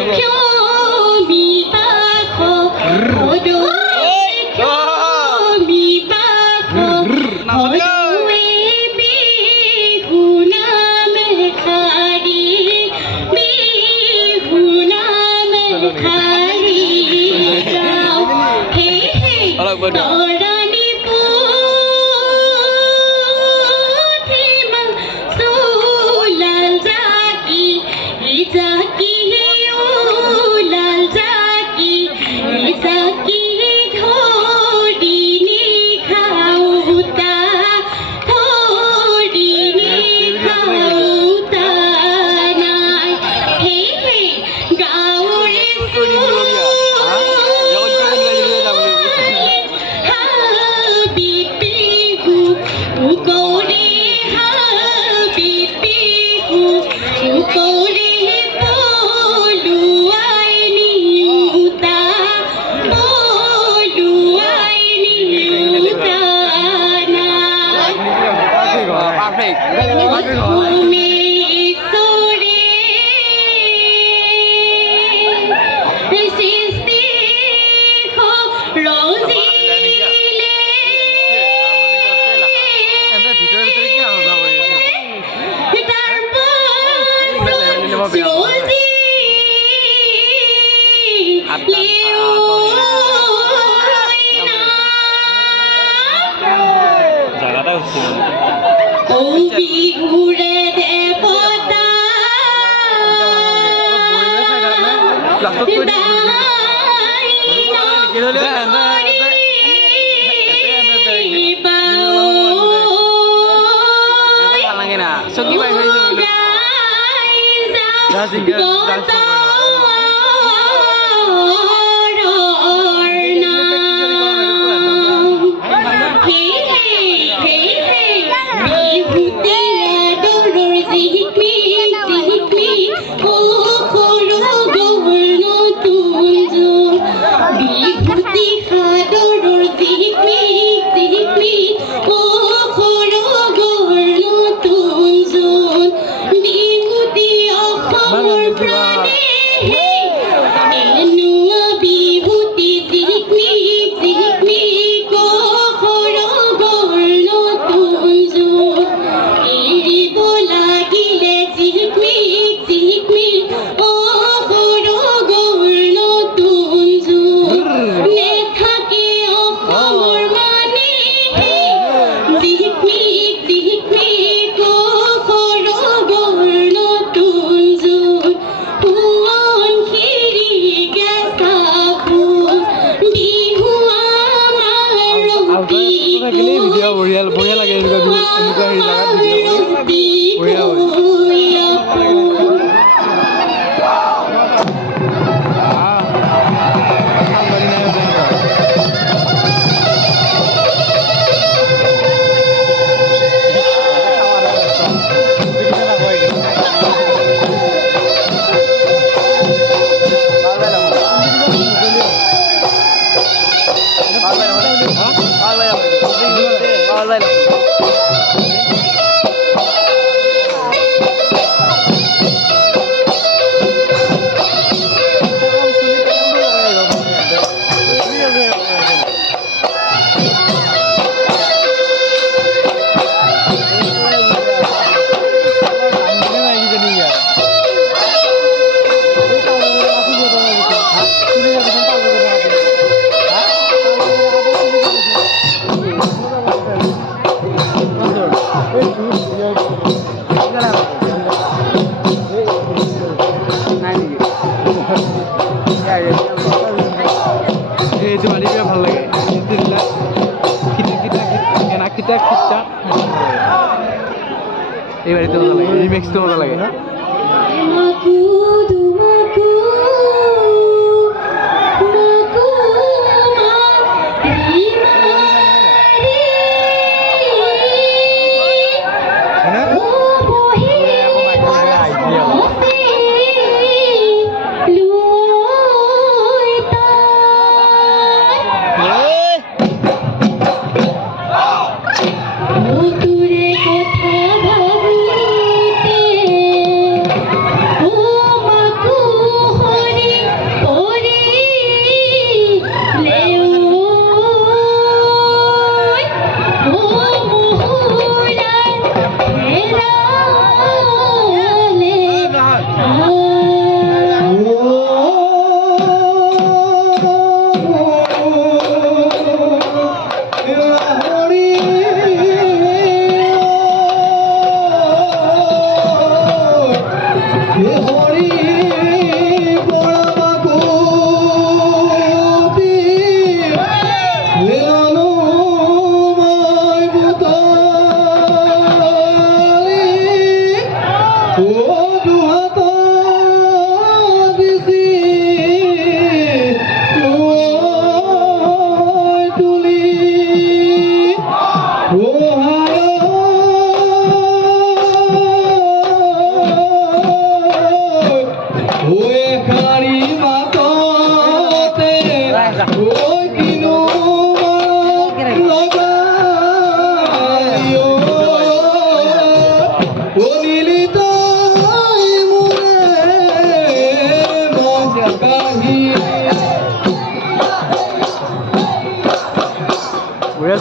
Oh,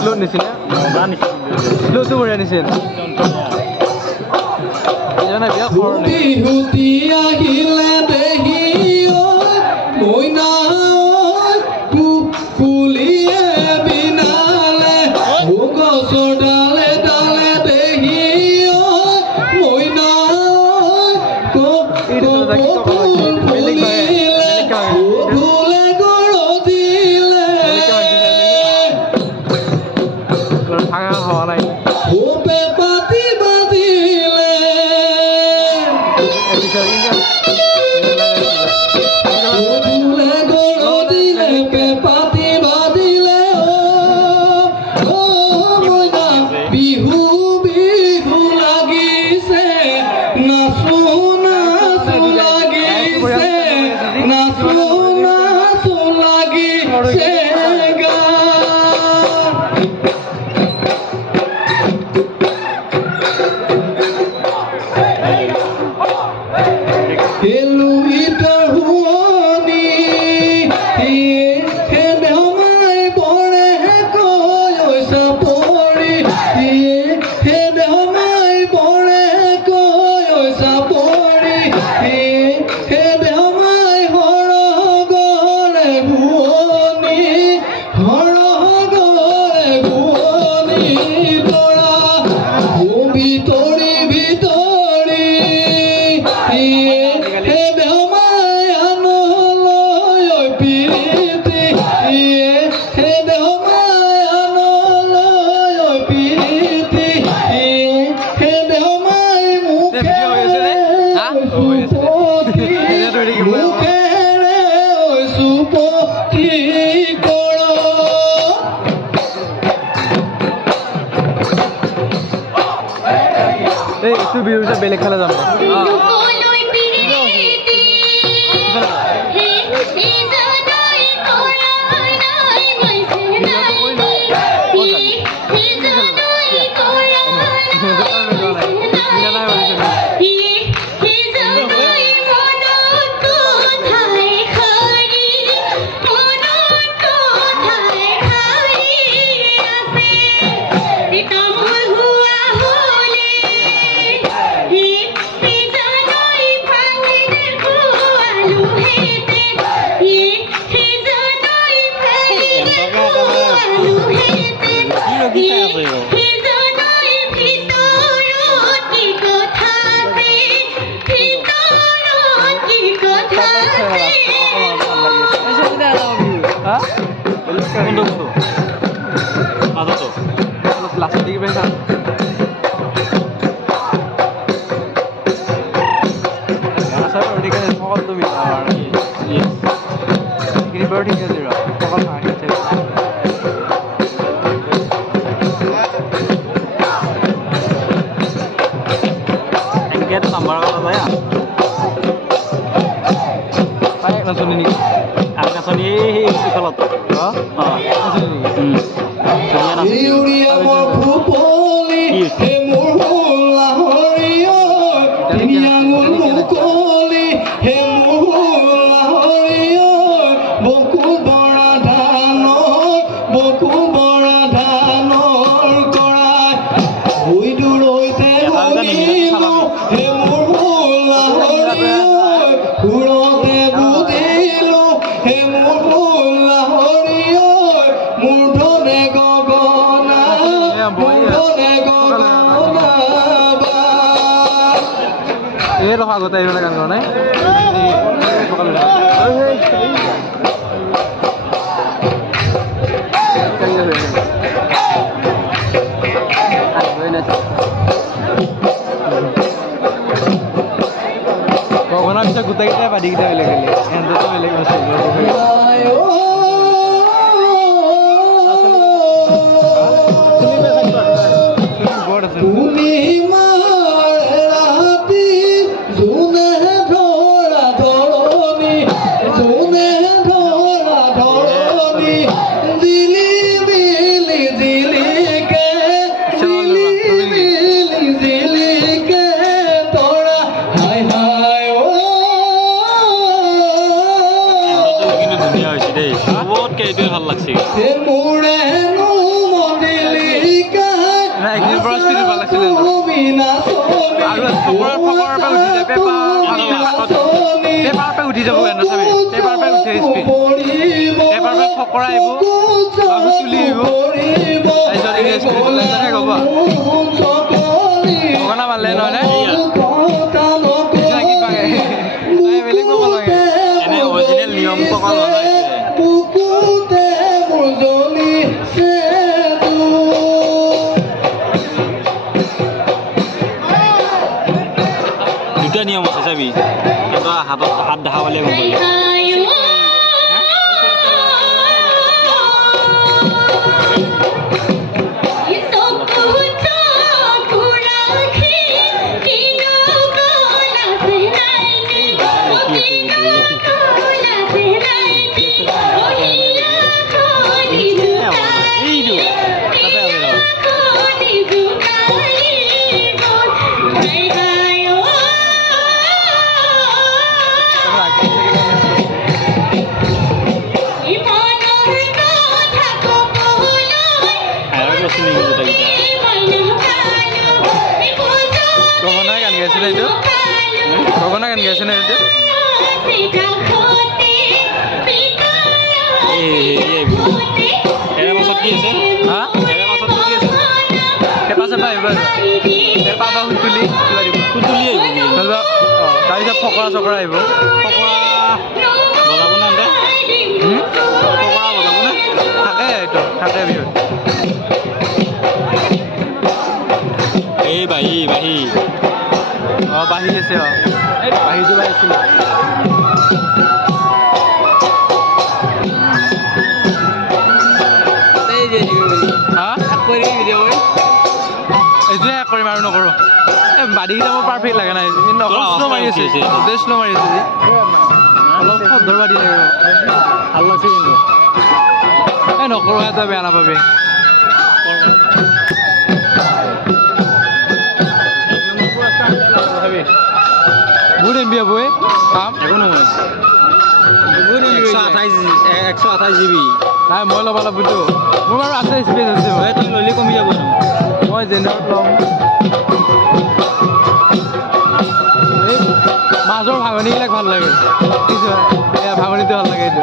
Slow nisin ya? Slow tuh boleh nisin. Jangan biar korn. Bihutia hile dehio, moina kuliye binale, ugo sodale dale dehio, moina ko kuliye. Itu biru sa belek khala janbo. আছিলে আৰু ফকৰৰ পৰা উঠি যায় পেপাৰৰ পৰা উঠি যাব নাচাবি পেপাৰৰ পৰা উঠে স্পীড পেপাৰৰ পৰা ফকৰা আহিব হুচুলি আহিব তাৰপিছত হ'ব ভগনা মাৰিলে নহয় নে বেলেগ পকল লাগে এনে অৰিজিনেল নিয়ম পকল হয় দুটা নিয়ম আছে চাবি হাতত হাত দেখা পালে গম পাবি গগনা গান গাইছে না এইটো এৰে মাছত কি আছে হা এৰে মাছত কি আছে পেপা চেপা আহিব পেপা বা সুতুলি সুতুলি আহিব তাৰপিছত ফকৰা চকৰা আহিব ফকৰা বজাব না ফকৰা বজাব না থাকে এইটো থাকে বিহুত এই বাহি বাহি বাহি আছে এই বাহিটো বাহিছিল এইটোৱে কৰিম আৰু নকৰোঁ এই বাৰীকেইটা মোৰ পাৰফেক্ট লাগে নাই কিন্তু শ্ল' মাৰি আছে শ্ল' মাৰি আছে অলপ শব্দৰ বাঢ়ি লাগে ভাল লাগছে কিন্তু এই নকৰোঁ এটা বেয়া নাপাবি বহুত এম বি হ'ব কাম একো নহয় 128 GB নাই মই ল'ব লাগবতো মোৰ বাৰু আছে স্পেচ আছে তই ল'লে কমি যাব মই জেনেৰেট ল'ম এই মাজৰ ভাঙনিবিলাক ভাল লাগে ভাঙনিটো ভাল লাগে এইটো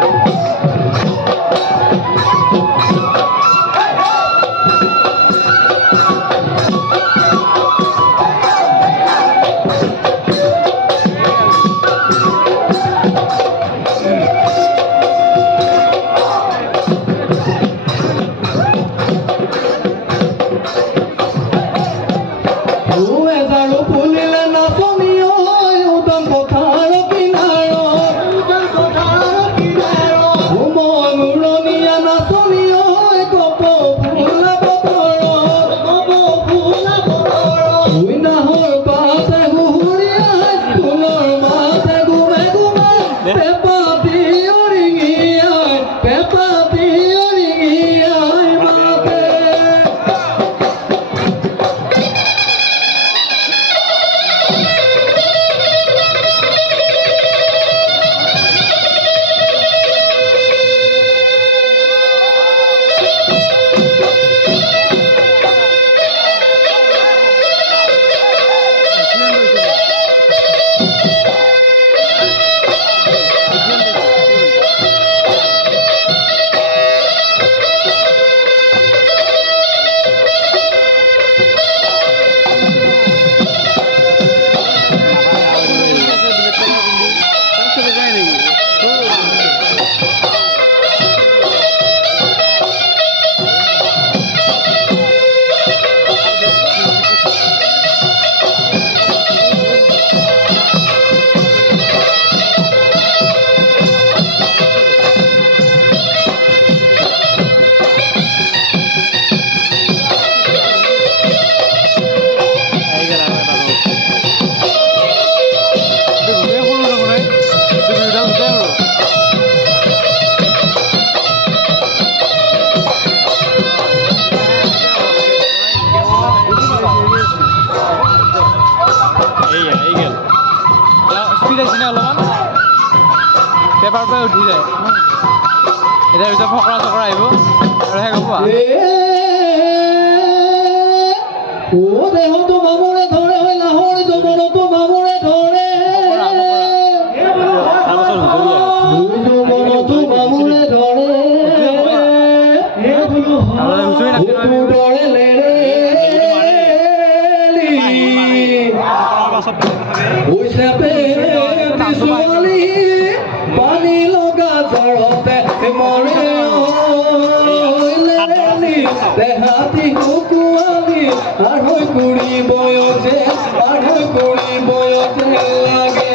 পেপাৰ পৰা উঠি যায় এতিয়া পিছত ফকৰা চকৰা আহিব আৰু শেষ হ'ব দেহতো মামৰে ধৰে হৈ লাহৰ যৌৱনতো মামৰে ধৰে যৌৱনতো মামৰে ধৰে ধৰে লেৰে সুৱালি পানী লগা জ্বৰতে মৰে দেহাতি শুকুৱালি আঢ়ৈ কুৰি বয়সে লাগে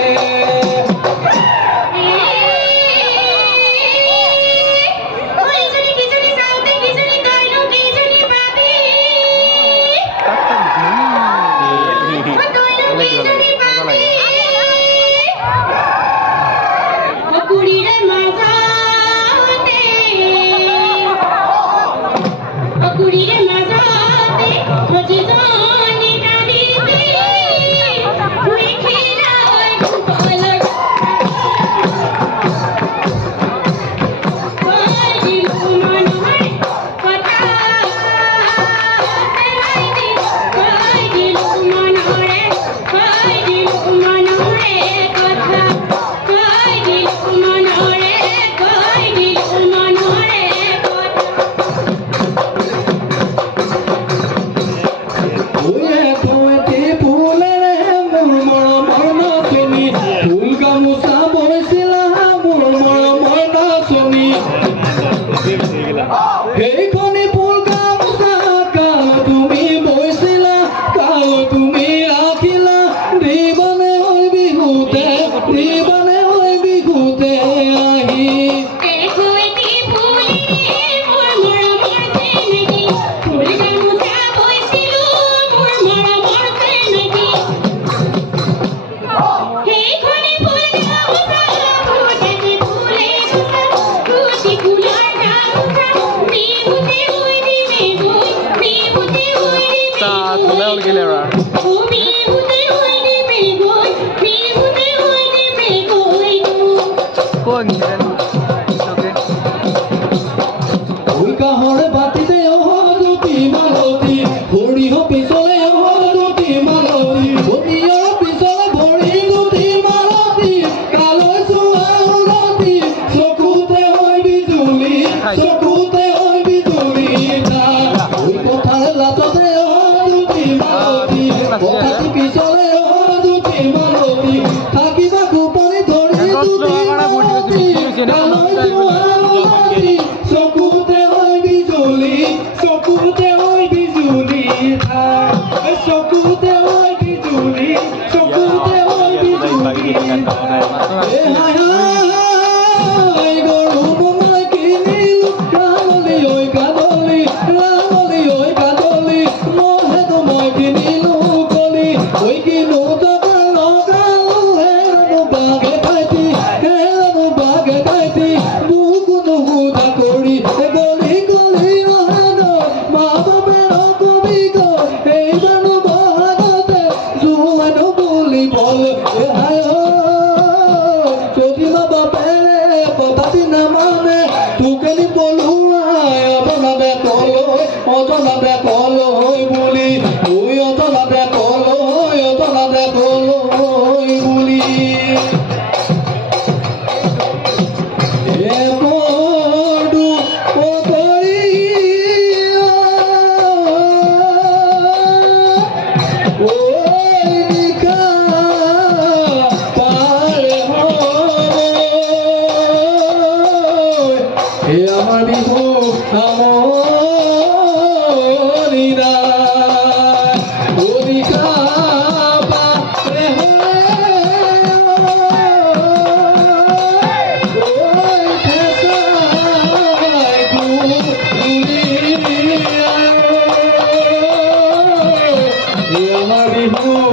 Bihu